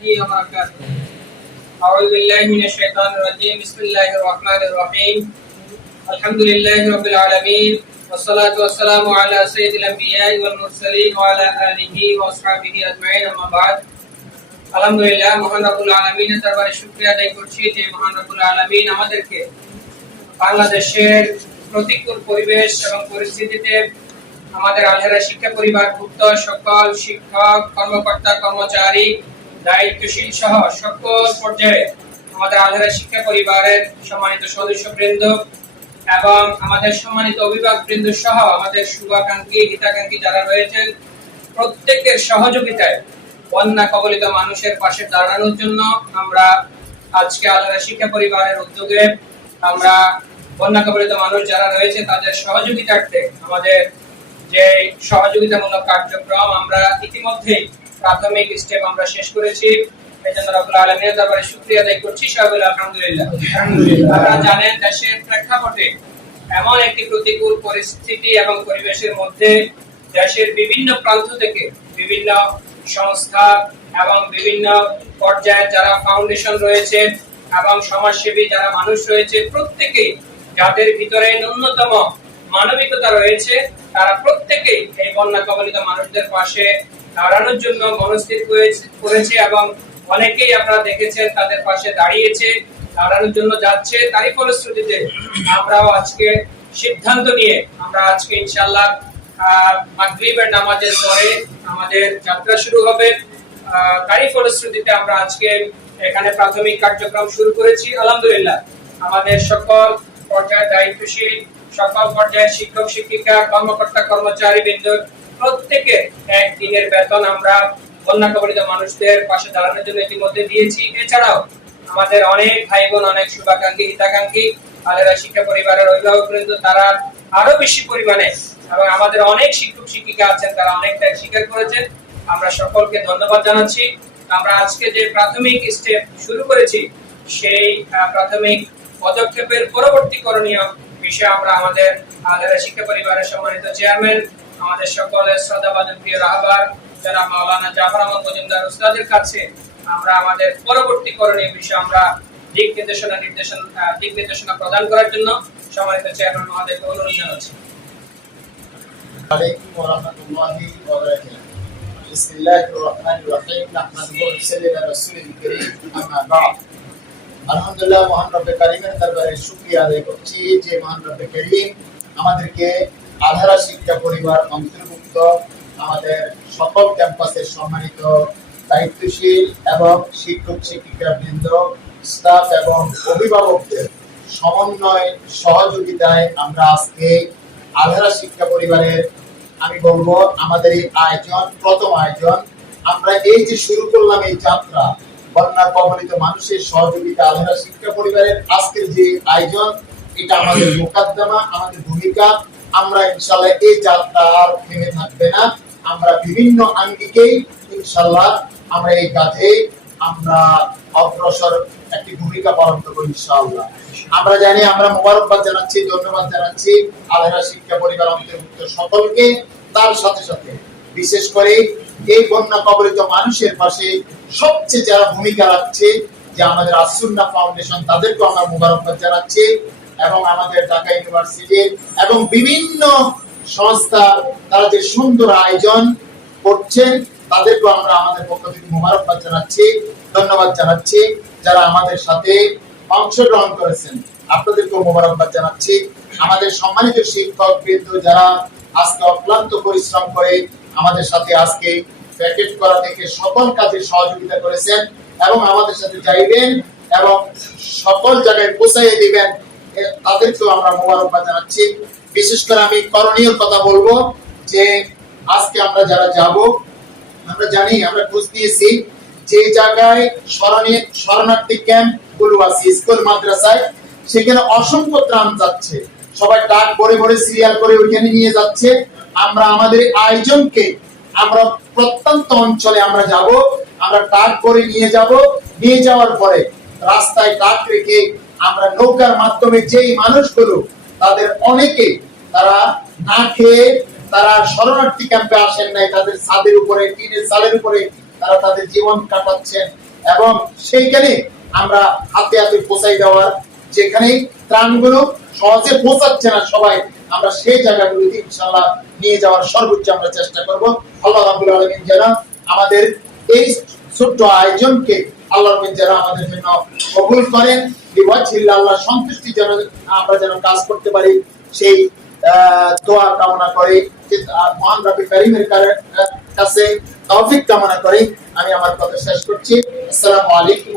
وبركاته أعوذ بالله من الشيطان الرجيم بسم الله الرحمن الرحيم الحمد لله رب العالمين والصلاة والسلام على سيد الأنبياء والمرسلين وعلى آله وأصحابه أجمعين أما بعد আলহামদুলিল্লাহ মহান রব্বুল আলমিনের দরবারে শুকরিয়া আদায় করছি যে মহান রব্বুল আলমিন আমাদেরকে বাংলাদেশের প্রতিকূল পরিবেশ এবং পরিস্থিতিতে আমাদের আলহেরা শিক্ষা পরিবার ভুক্ত সকল শিক্ষক কর্মকর্তা কর্মচারী দায়িত্বশীল সহ সকল পর্যায়ে আমাদের আলহেরা শিক্ষা পরিবারের সম্মানিত সদস্যবৃন্দ এবং আমাদের সম্মানিত অভিভাবক বৃন্দ সহ আমাদের শুভাকাঙ্ক্ষী, হিতাকাঙ্ক্ষী যারা রয়েছেন, প্রত্যেকের সহযোগিতায় বন্যা কবলিত মানুষের পাশে দাঁড়ানোর জন্য আমরা আজকে আলাদা শিক্ষা পরিবারের উদ্যোগে আমরা বন্যা কবলিত মানুষ যারা রয়েছে, তাদের সহযোগিতার্থে আমাদের যে সহযোগিতামূলক কার্যক্রম আমরা ইতিমধ্যেই প্রাথমিক স্টেপ আমরা শেষ করেছি। এই জন্য রব্বুল আলমীর দরবারে শুক্রিয়া আদায় করছি। সবাই আলহামদুলিল্লাহ। আপনারা জানেন দেশের প্রেক্ষাপটে এমন একটি প্রতিকূল পরিস্থিতি এবং পরিবেশের মধ্যে দেশের বিভিন্ন প্রান্ত থেকে বিভিন্ন সংস্থা এবং বিভিন্ন পর্যায়ে যারা ফাউন্ডেশন রয়েছে এবং সমাজসেবী যারা মানুষ রয়েছে প্রত্যেকেই যাদের ভিতরে ন্যূনতম মানবিকতা রয়েছে তারা প্রত্যেকেই এই বন্যা কবলিত মানুষদের পাশে দাঁড়ানোর জন্য মনস্থির করেছে- এবং অনেকেই আপনারা দেখেছেন তাদের পাশে দাঁড়িয়েছে দাঁড়ানোর জন্য যাচ্ছে। তারই ফলশ্রুতিতে আমরাও আজকে সিদ্ধান্ত নিয়ে, আমরা আজকে ইনশাল্লাহ মাগরিবের নামাজের পরে আমাদের যাত্রা শুরু হবে। তারই ফলশ্রুতিতে আমরা আজকে এখানে প্রাথমিক কার্যক্রম শুরু করেছি। আলহামদুলিল্লাহ, আমাদের সকল পর্যায়ে দায়িত্বশীল, সকল পর্যায়ের শিক্ষক, শিক্ষিকা, কর্মকর্তা কর্মচারী বৃন্দ প্রত্যেকের এক দিনের বেতন আমরা বন্যা কবলিত মানুষদের পাশে দাঁড়ানোর জন্য ইতিমধ্যে দিয়েছি। এছাড়াও আমাদের অনেক ভাই বোন অনেক শুভাকাঙ্ক্ষী, হিতাকাঙ্ক্ষী আলেরা শিক্ষা পরিবারের অভিভাবক বৃন্দ, তারা আরও বেশি পরিমাণে এবং আমাদের অনেক শিক্ষক, শিক্ষিকা আছেন, তারা অনেক ত্যাগ স্বীকার করেছেন। আমরা সকলকে ধন্যবাদ জানাচ্ছি। আমরা আজকে যে প্রাথমিক স্টেপ শুরু করেছি, সেই প্রাথমিক পদক্ষেপের পরবর্তী করণীয় বিষয়ে আমরা আমাদের আলেরা শিক্ষা পরিবারের সম্মানিত চেয়ারম্যান আমাদের সকলের শ্রদ্ধাবাদন প্রিয় রাহবার যারা মাওলানা জাফর আহমদ মজুমদার উস্তাদের কাছে আমরা আমাদের পরবর্তী করণীয় বিষয়ে আমরা দিক নির্দেশনা নির্দেশন আহ, দিক নির্দেশনা প্রদান করার জন্য সম্মানিত চেয়ারম্যান মহোদয়কে অনুরোধ জানাচ্ছি عليكم ورحمة الله وبركاته بسم الله الرحمن الرحيم نحمده ونصلي على رسول الكريم أما بعد আলহামদুলিল্লাহ মহান রব্বে কারিমের দরবারে শুকরিয়া আদায় করছি যে মহান রব্বে করিম আমাদেরকে আধারা শিক্ষা পরিবার অন্তর্ভুক্ত। আমাদের সকল ক্যাম্পাসের সম্মানিত দায়িত্বশীল এবং শিক্ষক শিক্ষিকা বৃন্দ স্টাফ এবং অভিভাবকদের সমন্বয় সহযোগিতায় আমরা আজকে আধারা শিক্ষা পরিবারের, আমি বলব, আমাদের এই আয়োজন, প্রথম আয়োজন। আমরা এই যে শুরু করলাম এই যাত্রা, বন্যা কবলিত মানুষের সহযোগিতা আলাদা শিক্ষা পরিবারের আজকের যে আয়োজন, এটা আমাদের মোকাদ্দমা, আমাদের ভূমিকা। আমরা ইনশাল্লাহ এই যাত্রা আর থেমে থাকবে না। আমরা বিভিন্ন আঙ্গিকেই ইনশাল্লাহ আমরা এই কাজে আমরা অগ্রসর একটি ভূমিকা পালন করব ইনশাআল্লাহ। আমরা জানি, আমরা মোবারকবাদ জানাচ্ছি, ধন্যবাদ জানাচ্ছি আলহেরা শিক্ষা পরিবার অন্তর্ভুক্ত সকলকে। তার সাথে সাথে বিশেষ করে এই বন্যা কবলিত মানুষের পাশে সবচেয়ে যারা ভূমিকা রাখছে, যে আমাদের আসুন্না ফাউন্ডেশন, তাদেরকেও আমরা মোবারকবাদ জানাচ্ছি। এবং আমাদের ঢাকা ইউনিভার্সিটি এবং বিভিন্ন সংস্থা তারা যে সুন্দর আয়োজন করছেন, তাদেরকেও আমরা আমাদের পক্ষ থেকে মোবারকবাদ জানাচ্ছি, ধন্যবাদ জানাচ্ছি যারা আমাদের সাথে অংশগ্রহণ করেছেন। আপনাদেরকেও মোবারকবাদ জানাচ্ছি। আমাদের সম্মানিত শিক্ষক বৃন্দ যারা আজকে অক্লান্ত পরিশ্রম করে আমাদের সাথে আজকে প্যাকেট করা থেকে সকল কাজে সহযোগিতা করেছেন এবং আমাদের সাথে যাইবেন এবং সকল জায়গায় পৌঁছাইয়ে দিবেন। তাদেরকেও আমরা মোবারকবাদ জানাচ্ছি। বিশেষ করে আমি করণীয় কথা বলব যে, আজকে আমরা যারা যাব, আমরা জানি, আমরা খোঁজ নিয়েছি যে জায়গায় শরণে শরণার্থী ক্যাম্পগুলো আছে, স্কুল, মাদ্রাসায়। সেখানে অসংখ্য ত্রাণ যাচ্ছে। সবাই ডাক ভরে ভরে সিরিয়াল করে ওইখানে নিয়ে যাচ্ছে। আমরা আমাদের আয়োজনকে, আমরা প্রত্যন্ত অঞ্চলে আমরা যাব, আমরা ট্রাক করে নিয়ে যাব। নিয়ে যাওয়ার পরে রাস্তায় ট্রাক রেখে আমরা নৌকার মাধ্যমে যেই মানুষগুলো, তাদের অনেকে তারা না খেয়ে তারা শরণার্থী ক্যাম্পে আসেন নাই, তাদের ছাদের উপরে, টিনের চালের উপরে তারা তাদের জীবন কাটাচ্ছেন। এবং সেইখানে আমরা হাতে হাতে পৌঁছাই দেওয়ার যেখানে ত্রাণগুলো সহজে পৌঁছাচ্ছে না সবাই, আমরা সেই জায়গাগুলোতে ইনশাল্লাহ নিয়ে যাওয়ার সর্বোচ্চ আমরা চেষ্টা করব। আল্লাহ রাব্বুল আলামিন যেন আমাদের এই ছোট্ট আয়োজনকে আল্লাহ আমাদের জন্য কবুল করেন। আল্লাহ সন্তুষ্টি যেন আমরা যেন কাজ করতে পারি, সেই দোয়া কামনা করে। মহান রবি করিমের কাছে তৌফিক কামনা করে। আমি আমার কথা শেষ করছি। আসসালামু আলাইকুম